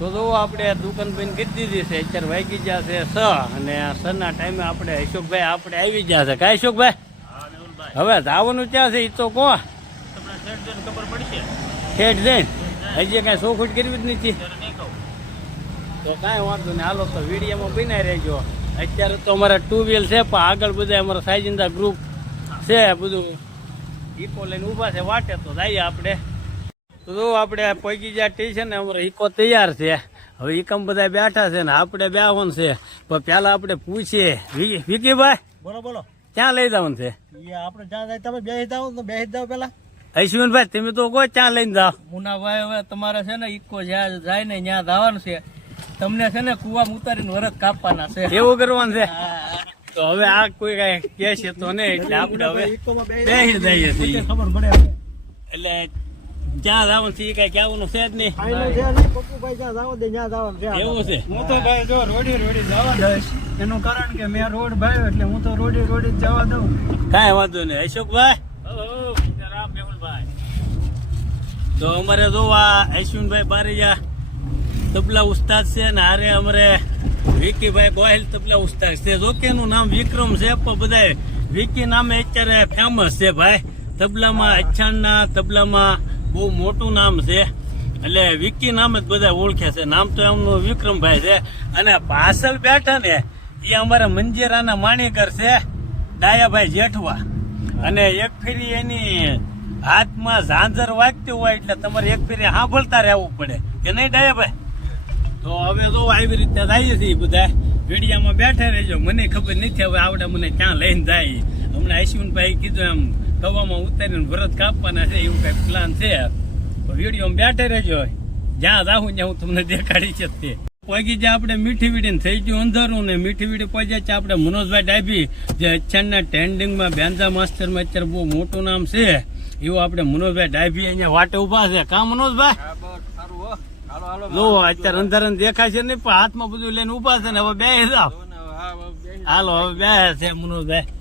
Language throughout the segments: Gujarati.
તો જો આપણે દુકાન બંધ કરી દીધી છે, અત્યારે વાગી ગયા છે સ અને સના ટાઈમે આપણે અશોકભાઈ આપણે આવી ગયા છે. કાંઈ અશોકભાઈ? હવે જવાનું ક્યાં છે? એ તો કહો. શેઠ જઈને. હજી કાંઈ સોખુટ કરવી જ નથી. તો કાંઈ વાંધો નહીં. હાલો, તો વિડીયોમાં બનાવી રહેજો. અત્યારે તો અમારા ટુ વ્હીલ છે, પણ આગળ બધા અમારા સાયજિંદા ગ્રુપ છે, બધું ઈકો લઈને ઊભા છે, વાટે તો જઈએ આપણે. તો જો આપણે પગી જ્યાં સ્ટેશન અમારે ઈકો ઇકો તૈયાર છે. હવે એકમ બધા બેઠા છે ને આપણે બેવાનું છે. પણ પેલા આપણે પૂછીએ. વિકી- વિકીભાઈ? બોલો બોલો. ક્યાં લઈ જવાનું છે? આપણે જ્યાં જાય તમે બેસી જાઓ તો બેસી જાઓ પેલા અશ્વિનભાઈ તમે તો કહો ક્યાં લઈને જાઓ? મુનાભાઈ હવે તમારે છે ને ઈકો જ્યાં જાય ને ત્યાં જવાનું છે. તમને છે ને કુવામાં ઉતારીને વરત કાપવાના છે. એવું કરવાનું છે? તો હવે આ કોઈ કઈ કે છે તો નહીં એટલે આપણે હવે બેસી જઈએ છીએ. ખબર પડે એટલે ક્યાં જવાનું છે? એ કઈ કહેવાનું છે જ નહીં. પપ્પુભાઈ જ્યાં જાવ દે ત્યાં જવાનું છે એવું છે? હું તો ભાઈ જો રોડી રોડી જવા દઈશ એનું કારણ કે મેં રોડ ભાઈ એટલે હું તો રોડી રોડી જ જવા દઉં. કાંઈ વાંધો નહીં. અશોકભાઈ? તો અમારે જો આ અશ્વિનભાઈ બારૈયા તબલા ઉસ્તાદ છે ને હારે અમારે વિકીભાઈ ગોહિલ તબલા ઉસ્તાદ છે. જોકે એનું નામ વિક્રમ છે પણ બધા વિકી નામે અત્યારે ફેમસ છે ભાઈ. તબલામાં અચ્છાણના તબલામાં બહુ મોટું નામ છે. એટલે વિકી નામ જ બધા ઓળખે છે. નામ તો એમનું વિક્રમભાઈ છે. અને પાછળ બેઠા ને એ અમારા મંજીરાના માણીકર છે, ડાયાભાઈ જેઠવા. અને એક ફેરી એની હાથમાં ઝાંઝર વાગતી હોય એટલે તમારે એક ફેરી સાંભળતા રહેવું પડે. કે નહીં ડાયાભાઈ? તો હવે તો આવી રીતે જઈએ છીએ બધા. વેડિયામાં બેઠા રહેજો. મને ખબર નથી, હવે આવડે મને ક્યાં લઈને જાય. હમણાં અશ્વિનભાઈ કીધું એમ કવામાં ઉતારીને ભરત કાપવાના છે એવું કઈ પ્લાન છે વિડીયોમાં બેઠા રહેજો. જ્યાં જાઉં ત્યાં હું તમને દેખાડી છે તે. પગી જે આપણે મીઠી વીડીને થઈ ગયું અંધારું ને મીઠી વીડી પહોંચ્યા છે આપણે મનોજભાઈ ડાભી જે અત્યારના ટ્રેન્ડિંગમાં બેન્ઝા માસ્ટરમાં અત્યારે બહુ મોટું નામ છે એવું આપણે મનોજભાઈ ડાભી અહીંયા વાટે ઊભા છે. કા મનોજભાઈ? જો અત્યારે અંધારા દેખાય છે નહીં પણ હાથમાં બધું લઈને ઊભા છે ને હવે બે જાવ હાલો હવે બે છે મનોજભાઈ.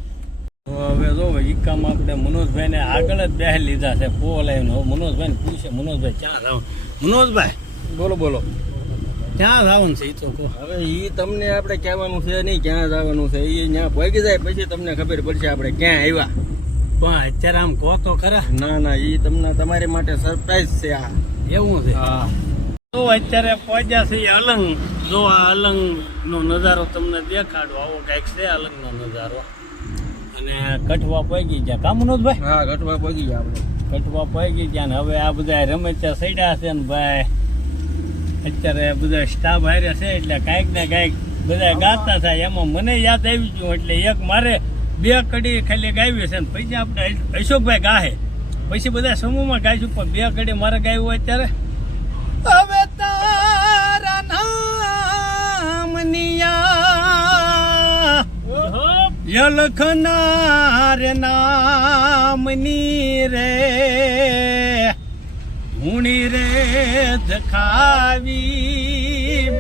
હવે જો ઈકામાં આપણે મનોજભાઈ ને આગળ જ બે લીધા છે પો લઈને. હવે મનોજભાઈ ને પૂછે મનોજભાઈ ક્યાં જાવ મનોજભાઈ. બોલો બોલો. ક્યાં જવાનું છે એ તો હવે એ તમને આપણે કહેવાનું છે નહીં ક્યાં જવાનું છે? એ ત્યાં પહોંચી જાય પછી તમને ખબર પડશે આપણે ક્યાં આવ્યા. પણ અત્યારે આમ કહો તો ખરા. ના ના એ તમને તમારી માટે સરપ્રાઈઝ છે આ. એવું છે? હા. તો અત્યારે પહોંચ્યા છે અલંગ. જો આ અલંગ નો નજારો તમને દેખાડો. આવો કંઈક છે અલંગ નો નજારો. અને કઠવા પહોંચી ગયા કા મનોજભાઈ? હા કઠવા પહોંચી ગયા આપણે. કઠવા પહોંચી ગયા ને હવે આ બધા રમેચા સડ્યા છે ને ભાઈ. અત્યારે બધા સ્ટાફ હારે છે એટલે કાંઈક ને કાંઈક બધા ગાતા થાય. એમાં મને યાદ આવી ગયું એટલે એક મારે બે કડી ખાલી ગાવી છે ને પછી આપણે અશોકભાઈ ગાહે. પછી બધા સમૂહમાં ગાઈશું પણ બે કડી મારે ગાયું અત્યારે નામનિયા યલખના રે નામની રે હુણી રે ધખાવી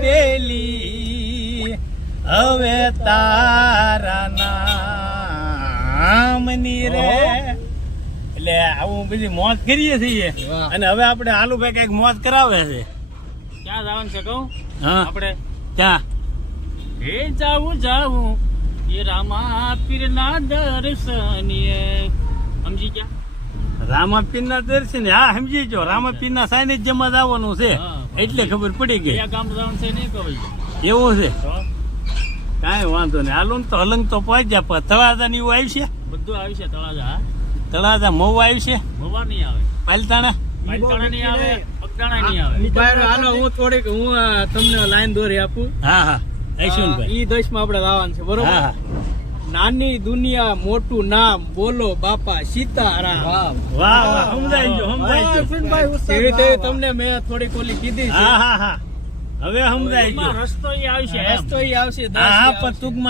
બેલી. હવે તારા નામની રે. એટલે આવું બધી મોત કરીએ છીએ. અને હવે આપણે આલુભાઈ કંઈક મોત કરાવે છે. ક્યાં જવાનું છે કહું? આપણે ક્યાં? એ જાવું જાવું. રામા પીરના સમજી ગયા? દર્શન હા સમજી જો રામાપીરના સાનિધ્યમાં જ આવવાનું છે. એટલે ખબર પડી ગઈ. ગામ જવાનું છે નહીં કહું એવું છે? કાંઈ વાંધો નહીં. હાલો તો હલંગ તો પહોંચ્યા પણ તળાજા ને એવું આવી છે બધું આવી છે તળાજા તળાજા મહુ આવી છે મવા નહીં આવે. પાલતાણા? પાલતાણા નહીં આવે બગદાણા નહીં આવે. હાલો હું થોડીક હું તમને લાઈન દોરી આપું. હા હા. યશવંતભાઈ ઈ દશમાં આપણે લાવવાનું છે બરોબર? નાની દુનિયા મોટું નામ બોલો બાપા સીતારામ. વાહ વાહ સમજાઈ ગયો સમજાઈ ગયો. તમને મેં થોડી ઓલી કીધી છે. હા હા હા. હવે સમજાય ગયો. રસ્તો ઈ આવશે ઈ આવશે હા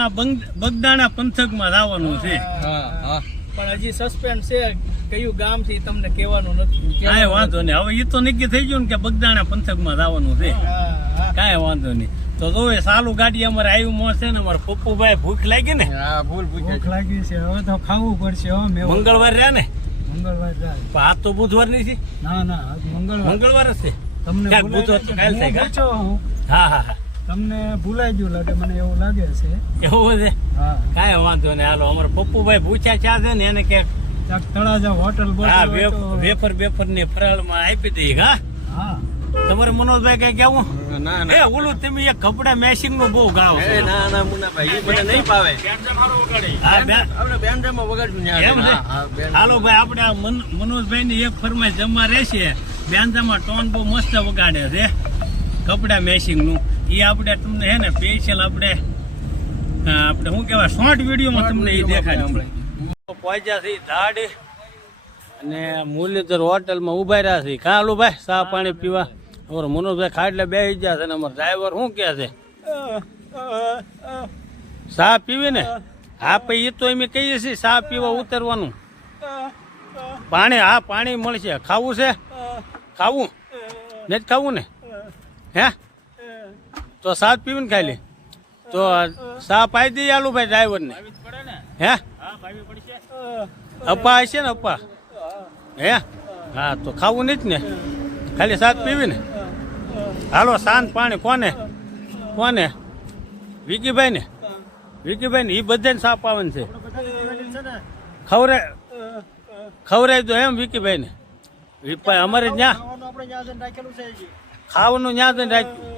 બંગ- બગદાણા પંથકમાં જવાનું છે. હા, હા. પણ હજી સસ્પેન્ડ છે. કયું ગામ છે તમને કહેવાનું નથી. કાંઈ વાંધો નહીં. હવે એ તો નક્કી થઈ ગયું ને કે બગદાણા પંથકમાં જવાનું છે. કાંઈ વાંધો નહીં. તો જો એ સાલું ગાડી અમારે આવ્યું મોં છે ને અમારે પપ્પુભાઈ ભૂખ લાગી ને. હા ભૂલ ભૂખ લાગી. છે. હવે તો ખાવું પડશે હો મેં મંગળવાર રહ્યા ને? મંગળવાર જાય. પણ આ તો બુધવારની છે? ના ના મંગળવાર. મંગળવાર જ છે? તમને ભૂલાઈ તો કાલ હું થાય હું હા. હા તમને ભૂલાઈ ગયું લાગે મને એવું લાગે છે. એવું છે? હા. કાંઈ વાંધો નહીં. હાલો અમારે પપ્પુભાઈ પૂછ્યા ચા છે ને એને કે ક્યાંક તળાજા હોટલ બોટલ વેફર બેફર ફરાળમાં આપી દઈ હા? હા. તમારે મનોજભાઈ કઈ કેવું ના એ ઓલું તમે એક કપડા મેચિંગનું બહુ ગાવ. ના ના મુન્નાભાઈ એ મને નહીં ભાવે હા, બે- વગાડશું એમ છે? હા, હા, બેન્ડ. હાલો ભાઈ આપણે મનોજભાઈ ની એક ફરમાઈ જમવા રહેશે. બેન્જામાં ટોન બહુ મસ્ત વગાડે છે. કપડા મેચિંગનું એ આપણે તમને હે ને સ્પેશિયલ આપણે આપડે આપણે શું કહેવાય શોર્ટ વિડીયોમાં તમને એ દેખાડ્યું પહોંચ્યા છે ધાડી. અને મુરલીધર હોટલમાં ઊભા રહ્યા છે કાં ભાઈ, ચા પાણી પીવા. અમારો મનોજભાઈ ખાટલે બે ગયા છે અને અમારો ડ્રાઈવર શું કહે છે? ચા પીવી ને? હા, પછી એ તો અમે કહીએ છીએ ચા પીવા ઉતરવાનું. પાણી, હા, પાણી મળશે. ખાવું છે? ખાવું? નથી ખાવું ને? હે? તો સાત પીવીને ને લે. તો સા પાઈ દઈએ આલુ ભાઈ ડ્રાઈવરને હે? અપ્પા હશે ને અપ્પા? હે? હા, તો ખાવું નહીં જ ને? ખાલી સાત પીવી ને હાલો શાંત પાણી કોને? કોને? વિકીભાઈ ને વિકીભાઈ ને એ બધાને સાપ આવે છે. ખવરે, ખવરાય તો એમ વિકીભાઈ ને વિકભાઈ અમારે ત્યાં ખાવાનું ત્યાં જઈને રાખ્યું.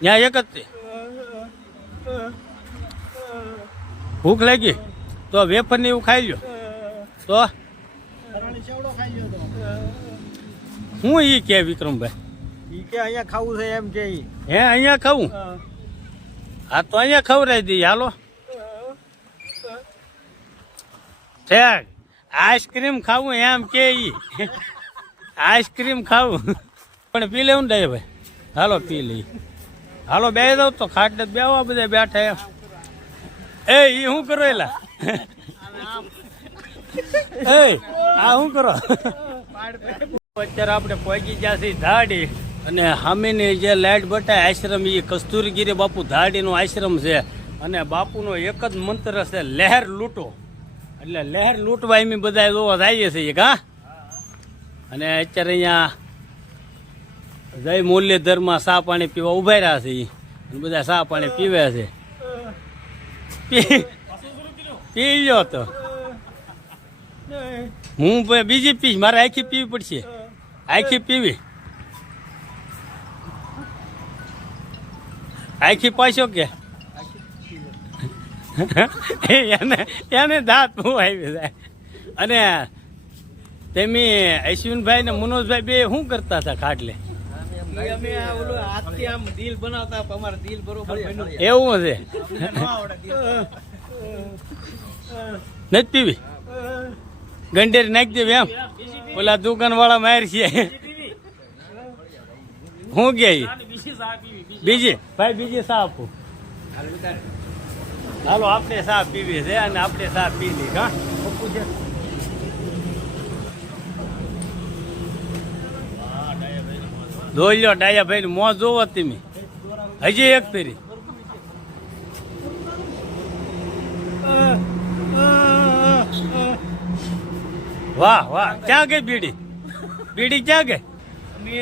ત્યાં એક જ ભૂખ લાગી? તો વેફર ને એવું ખાઈ લ્યો. તો? હું ઈ કે વિક્રમભાઈ? ઈ કે અહીંયા ખાવું છે એમ કે. હે, અહીંયા ખાવું? હા, તો અહીંયા ખવડાવી દઈએ. હાલો. ઠેક આઈસ્ક્રીમ ખાવું એમ કે ઈ. આઈસ્ક્રીમ ખાવું. પણ પી લેવું ને ભાઈ. હાલો, પી લઈ હાલો બે દઉં તો ખાટ બે બધા બેઠા એમ. એ, ઈ શું કરો એલા? એ આ અત્યારે આપણે પહોંચી ગયા છીએ ધાડી. અને સામેની જે લાઇટ બટાય આશ્રમ એ કસ્તુરગીરી બાપુ ધાડીનો આશ્રમ છે. અને બાપુનો એક જ મંત્ર છે, લહેર લૂંટો. એટલે લહેર લૂંટવા એમ બધા જોવા જઈએ છીએ કા અને અત્યારે અહીંયા જય મુરલીધરમાં સા પાણી પીવા ઊભા રહ્યા છે. અને બધા સા પાણી પીવે છે. પી લ્યો તો. હું બીજી પીશ મારે આખી પીવી પડશે. આખી પીવી. આખી પાછો કે? એને એને દાંત હું આવી જાય. અને તેમી અશ્વિનભાઈ ને મનોજભાઈ બે શું કરતા હતા ખાટલે? ઈ અમે આ ઓલું હાથથી આમ દિલ બનાવતા પણ દિલ બરોબર એવું છે. નથી પીવી? ગંડેરી નાખી દેવી એમ? ઓલા દુકાન વાળા માર છે. હું કે બીજી? ભાઈ, બીજી સા આપું. હાલો, આપણે સા પીવી છે અને આપણે સા પી લી હા? છે ડાયા ભાઈ મોં જોવો તમે. હજી એક ફેરી. વાહ વાહ. ક્યાં ગઈ બીડી? બીડી ક્યાં ગઈ? અમે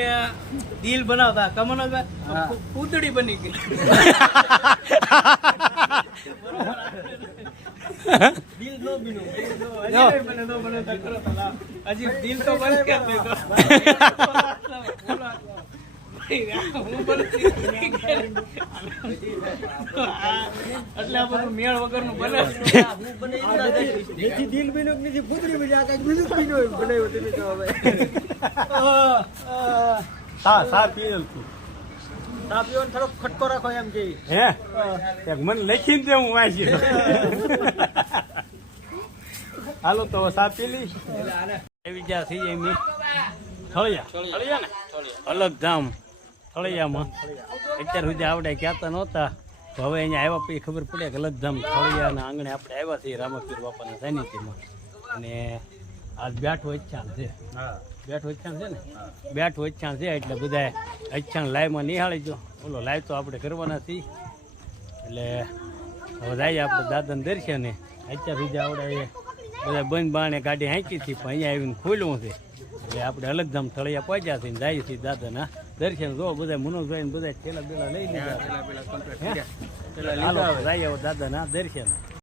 દિલ બનાવતા. કમનભાઈ પૂતળી બની ગઈ. દિલ નો. દિલ બને, બને તો કરો લાવ. હજી દિલ તો બંધ. હું બનતી એટલે બધું મેળ નથી પૂતળી બની, એમ કે હે એક મને લખીને દે હું વાંચી. હાલો તો સા પી એવી જ્યાં થઈ એમ થળિયા થળિયા ને અલગ ધામ થળિયામાં અત્યાર સુધી આવડે કહેતા નહોતા. તો હવે અહીંયા આવ્યા પછી ખબર પડે કે અલગ ધામ થળિયાના આંગણે આપણે આવ્યા છીએ રામપીર બાપાના સાનિધ્યમાં. અને આજ બેઠો ઈચ્છા છે. બેઠો ઈચ્છા છે ને? બેઠો ઈચ્છા છે એટલે બધા ઈચ્છા લાઈવમાં નિહાળી જો બોલો લાઈવ તો આપણે કરવાના છીએ. એટલે હવે જાય આપણે દાદાને દર્શને. અત્યાર સુધી આવડે બધા બંધ બાણે ગાડી હાંકી હતી પણ અહીંયા આવીને ખોલ્યું છે. એટલે આપણે અલગધામ થળિયા પહોંચ્યા છીએ ને જાય છીએ દાદાના. દર્શન જો બધા મનોજભાઈ ને બધા છેલ્લા બેલા લઈ લીધા. હવે. દાદાના દર્શન.